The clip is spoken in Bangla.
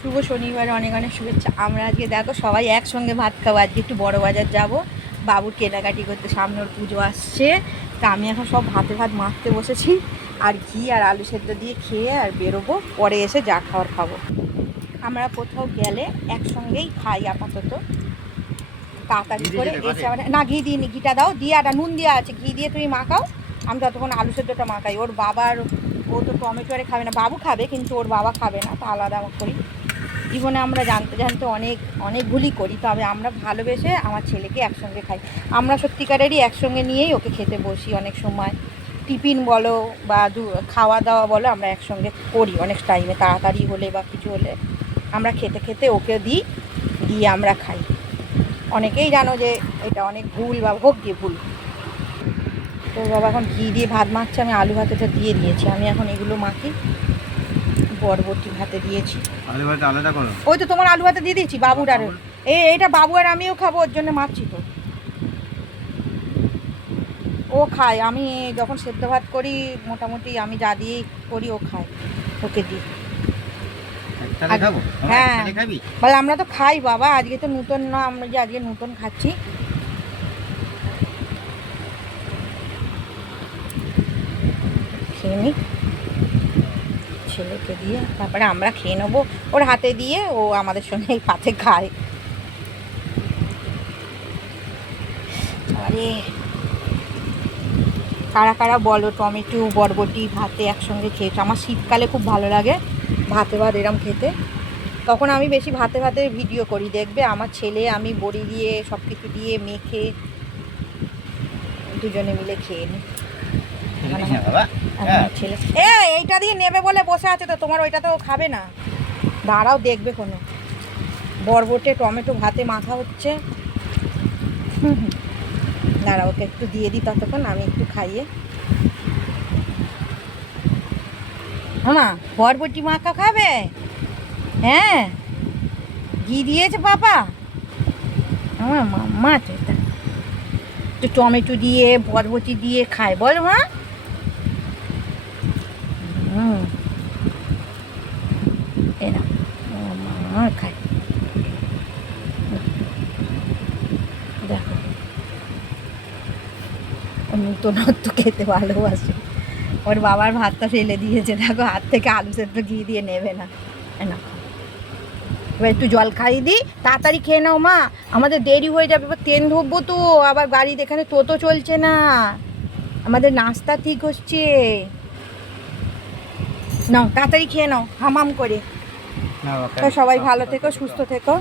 শুভ শনিবারে অনেক অনেক শুভেচ্ছা। আমরা আজকে দেখো সবাই একসঙ্গে ভাত খাবো। আজকে একটু বড় বাজার যাব, বাবুর কেনাকাটি করতে, সামনে ওর পুজো আসছে। তা আমি এখন সব ভাতে ভাত মাখতে বসেছি, আর ঘি আর আলু সেদ্ধ দিয়ে খেয়ে আর বেরোবো, পরে এসে যা খাওয়ার খাবো। আমরা কোথাও গেলে একসঙ্গেই খাই আপাতত, তাড়াতাড়ি করে এসে আবার না ঘি দিইনি, ঘিটা দাও দিয়ে, একটা নুন দেওয়া আছে, ঘি দিয়ে তুমি মাখাও, আমি ততক্ষণ আলু সেদ্ধটা মাখাই। ওর বাবার, ও তো টমেটো আরে খাবে না, বাবু খাবে কিন্তু ওর বাবা খাবে না, তা আলাদা করি। জীবনে আমরা জানতে জানতে অনেক ভুলই করি, তবে আমরা ভালোবেসে আমার ছেলেকে একসঙ্গে খাই। আমরা সত্যিকারেরই একসঙ্গে নিয়েই ওকে খেতে বসি। অনেক সময় টিফিন বলো বা খাওয়া দাওয়া বলো, আমরা একসঙ্গে করি অনেক টাইমে, তাড়াতাড়ি হলে বা কিছু হলে আমরা খেতে খেতে ওকে দিয়ে আমরা খাই। অনেকেই জানো যে এটা অনেক ভুল, বা হোক গিয়ে ভুল। তো বাবা এখন ঘি দিয়ে ভাত মাখছে, আমি আলু ভাতেটা দিয়ে দিয়েছি। আমি এখন এগুলো মাখি, বরবটি ভাতে দিয়েছি। আলু ভাতে আলাদা করো? ওই তো তোমার আলু ভাতে দিয়ে দিয়েছি বাবুর, আর এইটা বাবু আর আমিও খাবো, ওর জন্য মাখছি তো। ও খায়, আমি যখন সেদ্ধ ভাত করি মোটামুটি আমি যা দিয়েই করি ও খায়, ওকে দিই। হ্যাঁ বলে আমরা তো খাই বাবা, আজকে তো নতুন না, আমরা যে আজকে নতুন খাচ্ছি। খেয়ে নিই ছেলেকে দিয়ে, তারপরে আমরা খেয়ে নেবো ওর হাতে দিয়ে, ও আমাদের সঙ্গে পাতে খায়। আরে কারা কারা বলো টমেটো বরবটি ভাতে একসঙ্গে খেয়েছো? আমার শীতকালে খুব ভালো লাগে ভাতে ভাত এরম খেতে। তখন আমি বেশি ভাতে ভাতের ভিডিও করি, দেখবে আমার ছেলে আমি বড়ি দিয়ে সব কিছু দিয়ে মেখে দুজনে মিলে খেয়ে নিই। ছেলে এইটা দিয়ে নেবে বলে বসে আছে, তো তোমার ওইটা তো খাবে না, দাঁড়াও দেখবে। কোনো বরবটে টমেটো ভাতে মাখা হচ্ছে, দাঁড়াও ওকে একটু দিয়ে দিই, ততক্ষণ আমি একটু খাইয়ে। হ্যাঁ বরবটি মাখা খাবে? হ্যাঁ ঘি দিয়েছে বাবা, আমার মাম্মা তো এটা তো টমেটো দিয়ে বরবটি দিয়ে খায়, বল মা। এরা মা খায়, দেখো ও নূতনত্ব খেতে ভালোবাসে। ওর বাবার ভাতটা ফেলে দিয়েছে, দেখো হাত থেকে আলু সেদ্ধ ঘি দিয়ে নেবে না। না এবার একটু জল খাইয়ে দিই, তাড়াতাড়ি খেয়ে নাও মা, আমাদের দেরি হয়ে যাবে, এবার ট্রেন ধরবো তো, আবার গাড়িতে এখানে টোটো চলছে না, আমাদের নাস্তা ঠিক হচ্ছে। নাও তাড়াতাড়ি খেয়ে নাও হামাম করে। সবাই ভালো থেকো, সুস্থ থেকো।